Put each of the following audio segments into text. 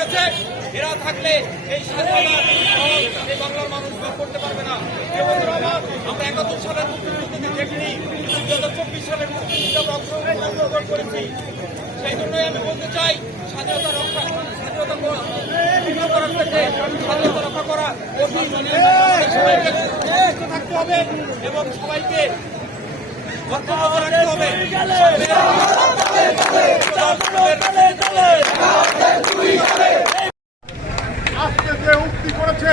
গেছে। এরা থাকলে এই স্বাধীনতা এই বাংলার মানুষ ভোগ করতে পারবে না। আমরা ৭১ সালের মুক্তিযুদ্ধকে দেখিনি, ২০২৪ সালের মুক্তিযুদ্ধে অংশগ্রহণ করেছি। সেই জন্যই আমি বলতে চাই, স্বাধীনতা রক্ষা করার ক্ষেত্রে স্বাধীনতা রক্ষা করা সবাইকে থাকতে হবে এবং সবাইকে রাখতে হবে। আজকে যে উক্তি করেছে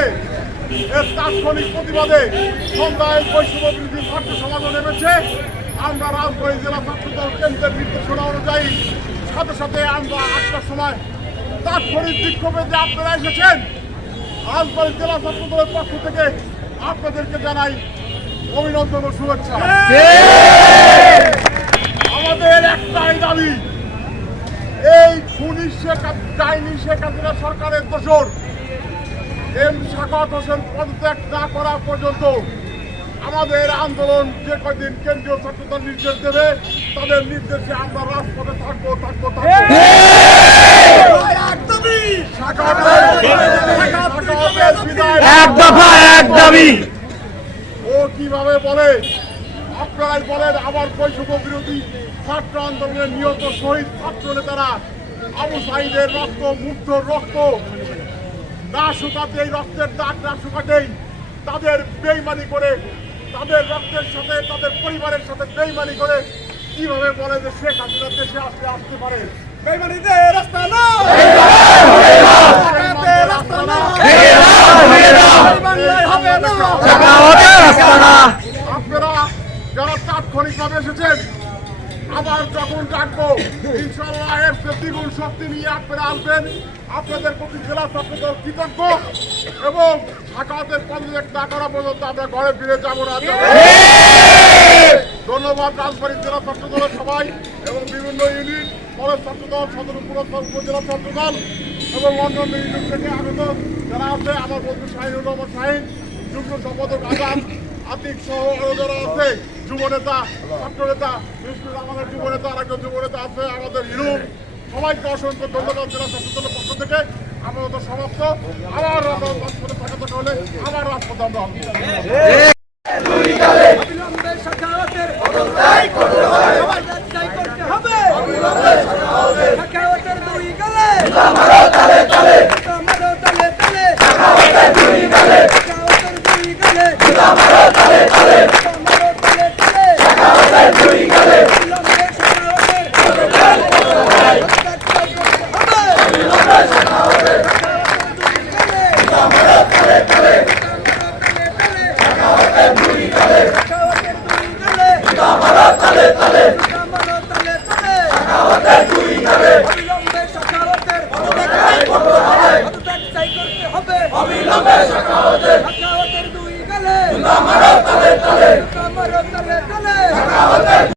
এর তাৎক্ষণিক প্রতিবাদে সন্ধ্যায় বৈষম্য বিরোধী ছাত্র সমাজ নেমেছে। আমরা রাজবাড়ী জেলা ছাত্রদল কেন্দ্রের নির্দেশনা অনুযায়ী সাথে সাথে আমরা ৮টার সময় তাৎক্ষণিক বিক্ষোভে যে আপনারা এসেছেন, রাজবাড়ী জেলা ছাত্রদলের পক্ষ থেকে আপনাদেরকে জানাই অভিনন্দন ও শুভেচ্ছা। আমাদের একটাই দাবি, এই খুনি ডাইনি শেখ হাসিনা সরকারের দোসর এম সাখাওয়াত হোসেন পদত্যাগ না করা পর্যন্ত আমাদের আন্দোলন যে কয়দিন কেন্দ্রীয় ছাত্রদল নির্দেশ দেবে, তাদের নির্দেশে আমরা রাজপথে থাকবো। ও কিভাবে বলে, আপনারাই বলেন, আবার বৈষম্য বিরোধী ছাত্র আন্দোলনে নিহত শহীদ ছাত্র নেতারা আবু সাইদের রক্ত, মুগ্ধ রক্ত না শুকাতে, এই রক্তের দাগ না শুকাতেই তাদের বেইমানি করে, তাদের রক্তের সাথে তাদের পরিবারের সাথে বেইমানি করে কিভাবে বলে যে শেখ হাসিনা দেশে আসতে পারে। আপনারা যারা তাৎক্ষণিকভাবে এসেছেন, আবার যখন ডাকবো ইনশাল্লাহ এর দ্বিগুণ শক্তি নিয়ে আপনারা আসবেন। আপনাদের প্রতি জেলা ছাত্রদল কৃতজ্ঞ এবং সাখাওয়াতের পদত্যাগ না করা পর্যন্ত আমরা ঘরে ফিরে যাবো না। ধন্যবাদ রাজবাড়ী জেলা ছাত্রদলের সবাই এবং বিভিন্ন ইউনিট, কলেজ ছাত্রদল, সদর উপজেলা ছাত্রদল এবং অন্যান্য ইউনিট থেকে আগত যারা আছে, আমার বন্ধু শাহিনুর রহমান শাহিন, যুগ্ম সম্পাদক আজাদ, আতিক সহ আরো যারা আছে, যুবনেতা, ছাত্রনেতা, আমাদের যুবনেতা, আর একজন যুবনেতা আছে আমাদের হিরু, সবাইকে অসংখ্য ধন্যবাদ। জেলা ছাত্রদলের পক্ষ থেকে আমাদের সমাপ্ত। আবার আমরা রাজপথে থাকা হলে আবার রাজপথে আমরা অবিলম্বে